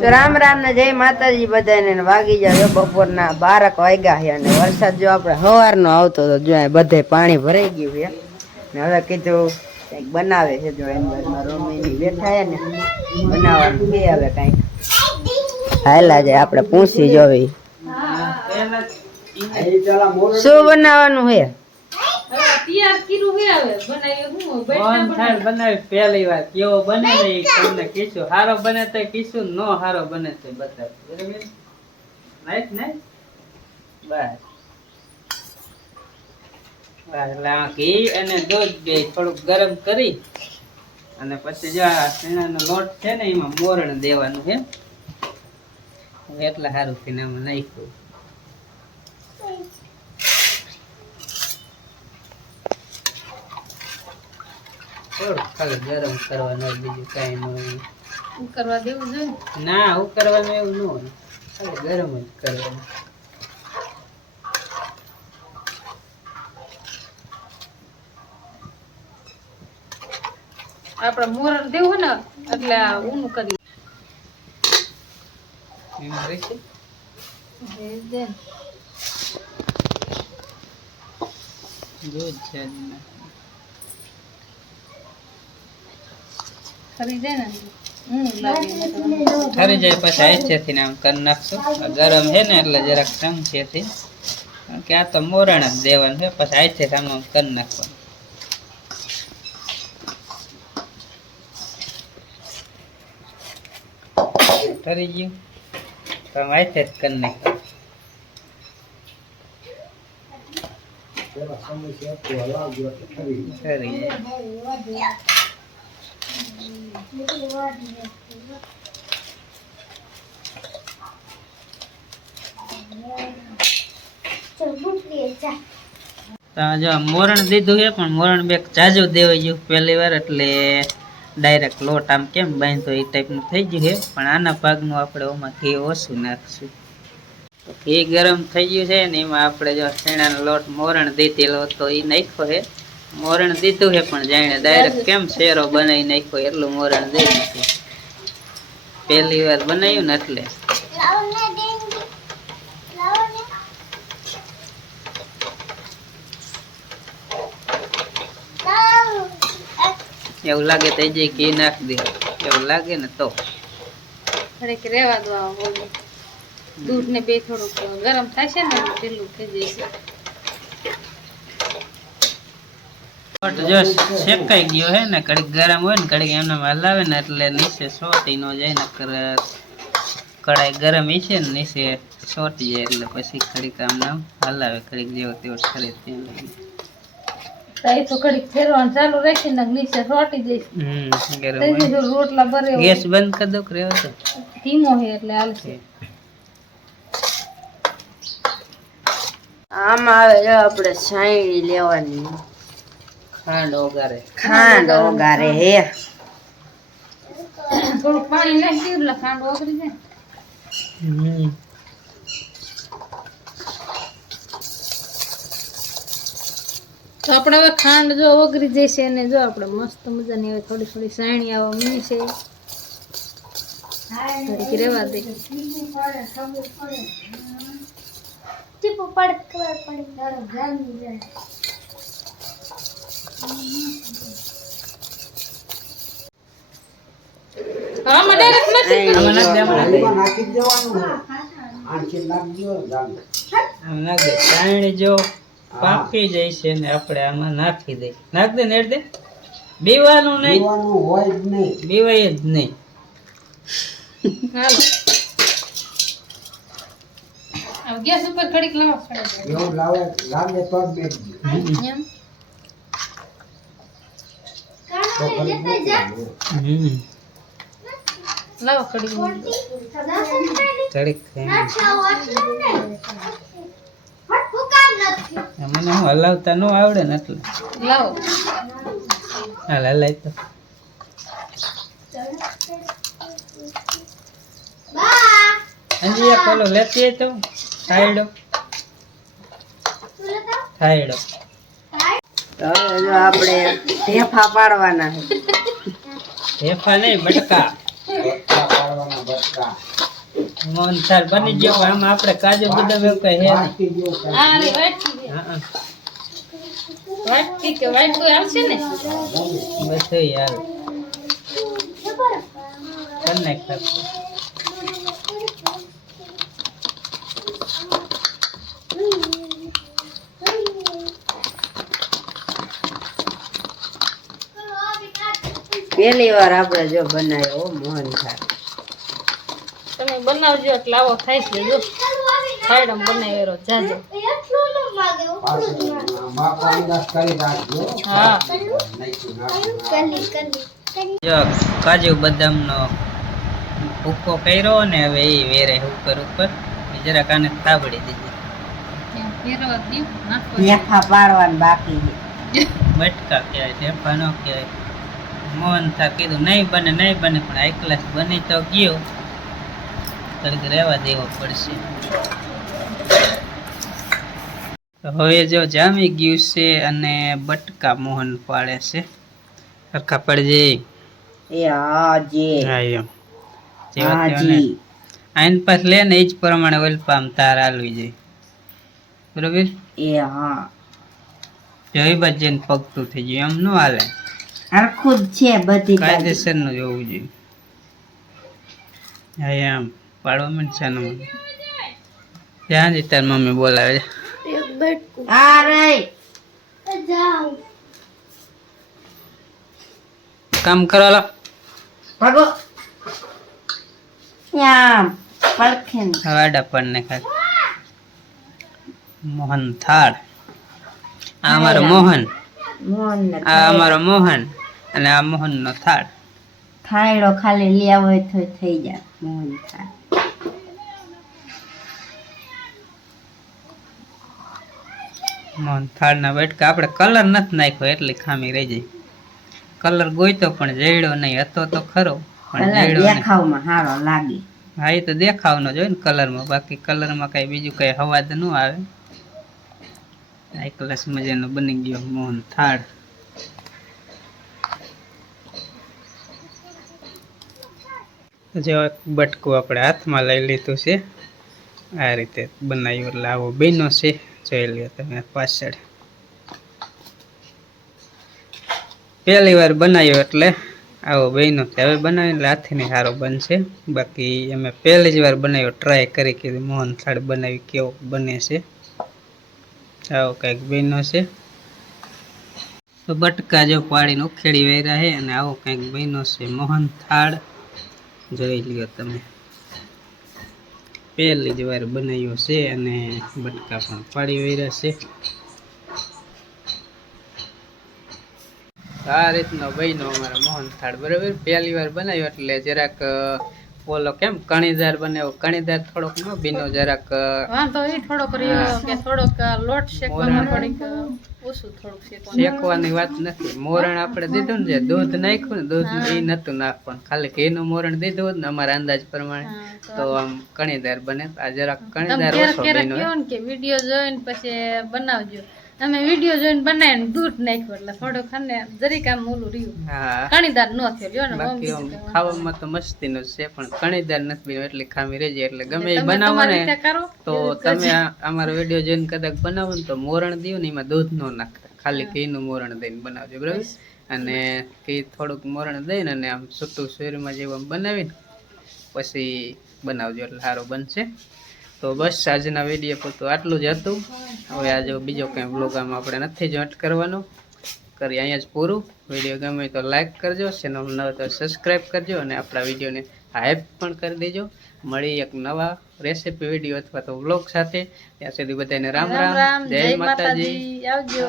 તો રામ રામ ને જય માતાજી બધાને વાગી જાય બપોરના બારક વાગ્યા છે અને વરસાદ જો આપણે સવારનો આવતો તો જો બધે પાણી ભરાઈ ગયું છે. ને હવે કીધું કંઈક બનાવે છે જો એમ રોમીની બેઠા ને બનાવવાનું કે હવે કંઈક હાલા જાય આપણે પૂછી જોવી. શું બનાવવાનું છે? પહેલી વાર કેવો બને ને તમને કીશું હારો બને તો કીશું નો હારો બને તો બતાવ બરાબર નાઈટ નાઈટ બસ. બસ એટલે આ ઘી અને દૂધ બે થોડુંક ગરમ કરી અને પછી જો આ શેણાનો લોટ છે ને એમાં મોરણ દેવાનું છે. એટલે સારું થઈને આમાં નાખ્યું. ખાલી ગરમ કરવાનું બીજું કાંઈ ન હોય. કરવા દેવું જોઈએ ના? ઉકળવાનું એવું ન હોય. ખાલી ગરમ જ કરવાનું. આપણે મોરણ દેવું ને એટલે ઊનું કરી દૂધ છે જ ને. ખરી જાય ને? ઠરી જાય પછી આઈસેથી ને આમ કરી નાખશું. ગરમ છે ને એટલે જરાક ચમચેથી કારણ કે આ તો મોરણ જ દેવાનું છે પછી આઈસેથી આમ આમ કરી નાખવાનું. ઠરી ગયું. તો આમ આઈસે જ કરી નાખવાનું. ઠરી આ જો મોરણ દીધું છે, પણ મોરણ બે જાજુ દેવાઈ ગયું પહેલી વાર, એટલે ડાયરેક્ટ લોટ આમ કેમ બાંધતો એ ટાઈપનું થઈ ગયું છે, પણ આના ભાગનું આપણે ઓમાં ઘી ઓછું નાખશું. ઘી ગરમ થઈ ગયું છે ને એમાં આપણે જો શેણાનો લોટ મોરણ દીધેલો તો એ નાખ્યો છે. મોરણ દીધું છે પણ જાણે ડાયરેક્ટ કેમ શેરો બનાવી નાખ્યો? એટલું મોરણ દઈ પહેલી વાર બનાવ્યું ને એટલે. એવું લાગે તો જે ઘી નાખી દે. એવું લાગે ને તો. ઘડીક રેવા દો. દૂધ ને બે થોડુંક ગરમ થશે ને એટલે ઢીલું થઈ જશે. જો શેકાઈ ગયો હે ને કડીક ગરમ હોય ને કડીક એમને હલાવે ને એટલે નીચે સોટી નો જાય ને કડાઈ ગરમ છે ને નીચે સોટી જાય એટલે પછી કડીક આમ નામ હલાવે કડીક જેવો તેવો ઠરે ત્યાં. તો એ ફેરવાનું ચાલુ રાખીને નીચે રોટી જઈશ. હમ રોટલા બરે ગેસ બંધ કરી દો કે તો ધીમો છે એટલે હાલશે. આમાં આવે આપડે આપણે સાયણી લેવાની. ખાંડ ઓગારે ખાંડ ઓગારે હે. પાણી નાખી એટલે ખાંડ ઓગળી જાય. હમ. તો આપણે હવે ખાંડ જો ઓગળી જશે અને જો આપણે મસ્ત મજાની હવે થોડી થોડી સાણી આવવા મીની છે. રેવા દે. આમાં direct નથી આમાં નાખ દે, આમાં નાખ દે. આમ નાખ દે ચાયણી જો પાકી જાય છે ને આપણે આમાં નાખી દે. નાખ દે ને દે. બીવાનું નહીં. બીવાય જ નહીં. હાલો. ગેસ ઉપર પડે લાવે હમ લાવો ઘડીક મને હું હલાવતા ન આવડે ને એટલે લાવો હાલ. હલાય તો અંજી એક ઓલો લેતી તો થાયડો થાયડો હવે આપણે ઢેફા પાડવાના છે. નહીં, બટકા. મોહન થાળ બની ગયો આમ આપણે કાજુ બદામ એવું કઈ હે બસ ને બધું યાર કરી નાખ આપણે. પહેલી વાર આપણે જો બનાવ્યો મોહન થાળ. તમે બનાવજો એટલે આવો ખાઈ લેજો જો. થાળમ બનાવેલો જાજો. કાજુ બદામનો ભૂકો કર્યો ને હવે એ વેરે ઉપર ઉપર જરા કાને થાબડી દીધી. ત્યાં ફેરવા દ્યો, નાખો. નેફા બાકી છે. કહેવાય. મોહન થા કીધું નહીં બને નહીં બને પણ આ ક્લાસ બની તો ગયો. થોડીક રહેવા દેવો પડશે. હવે જો જામી ગયું છે અને બટકા મોહન પાડે છે. સરખા પડજે. એ હાજી હા એમ. હાજી આઈન પાસ લે ને એ જ પ્રમાણે ઓલપામ તાર આલવી જાય બરોબર? એ હા. જોઈ બાજે પગતું થઈ ગયું એમ ન હાલે. જ છે બધી બાજુ. કાયદેસરનું જોવું જોઈએ. અહીંયા એમ છે ને ત્યાં જ તાર મમ્મી બોલાવે છે. આ કામ કરો લો. ભાગો. ને. ખાય મોહન થાળ. આ અમારો મોહન. આ અમારો મોહન અને આ મોહન નો થાળ. થાળો ખાલી લઈ આવો તો થઈ જાય મોહન થાળ. મોહન થાળ ના બેટકા આપણે કલર નથી નાખ્યો એટલી ખામી રહી જાય. કલર ગોઈતો પણ જેડો નહીં હતો તો ખરો પણ દેખાવમાં સારો લાગે. હા એ તો દેખાવનો હોય ને કલરમાં બાકી કલરમાં કઈ બીજું કઈ હવાદ ન આવે. આ ક્લાસ મજાનો બની ગયો મોહન થાળ. જો એક બટકું આપણે હાથમાં લઈ લીધું છે. આ રીતે બનાવ્યું એટલે આવો બેનો છે. જોઈ લ્યો તમે પાછળ. પહેલી વાર બનાવ્યો એટલે આવો બહેનો છે. હવે બનાવીને હાથીને સારો બનશે. બાકી અમે પહેલી જ વાર બનાવ્યો ટ્રાય કરી કીધું મોહન થાળ બનાવી કેવો બને છે. આવો કંઈક બહેનો છે. તો બટકા જો પાડીને ઉખેડી વાર્યા છે અને આવો કંઈક બહેનો છે. મોહન થાળ. જોઈ લ્યો તમે. પહેલી જ વાર બનાવ્યો છે અને બટકા પણ પાડી વાર્યા છે. આ રીતનો બહેનો અમારો મોહન થાળ. બરાબર? પહેલી વાર બનાવ્યો એટલે જરાક ઓલો કેમ કણીદાર બને કણીદાર થોડોક નો બીનો જરાક વાંધો એ થોડોક રહ્યો કે થોડોક લોટ શેકવાનો થોડીક શેકવાનું. વાત નથી. મોરણ આપણે દીધું ને જે દૂધ નાખ્યું ને દૂધ એ નતું નાખવાનું. ખાલી ઘીનું મોરણ દીધું હોત ને અમારા અંદાજ પ્રમાણે તો આમ કણીદાર બને. આ જરાક કણીદાર ઓછો બીનો. કે વીડિયો જોઈને પછી બનાવજો. અમે વીડિયો જોઈને બનાવીને દૂધ નાખ્યું એટલે થોડો ખાને જરીક આમ ઓલું રહ્યું. કણીદાર ન થયો ને ખાવામાં તો મસ્તીનું છે પણ કણીદાર નથી એટલે ખામી રહી જાય એટલે ગમે એ બનાવો ને તો તમે અમારો વીડિયો જોઈને કદાચ બનાવો ને તો મોરણ દો ને એમાં દૂધ નો નાખતા. ખાલી ઘીનું મોરણ દઈને બનાવજો બરાબર? અને ઘી થોડુંક મોરણ દઈને અને આમ છૂટું શેરમાં જેવું આમ બનાવીને પછી બનાવજો એટલે સારું બનશે. તો બસ આજના વીડિયો પૂરતું આટલું જ હતું. હવે આજે બીજો કંઈ બ્લોગ આમાં આપણે નથી જોઈન્ટ કરવાનો. કરી અહીંયા જ પૂરું. વીડિયો ગમે તો લાઇક કરજો ચેનલ ન તો સબસ્ક્રાઈબ કરજો અને આપણા વિડીયોને હાઈપ પણ કરી દેજો. મળી એક નવા રેસીપી વીડિયો અથવા તો વ્લોગ સાથે. ત્યાં સુધી બધાને રામ રામ. જય માતાજી. આવજો.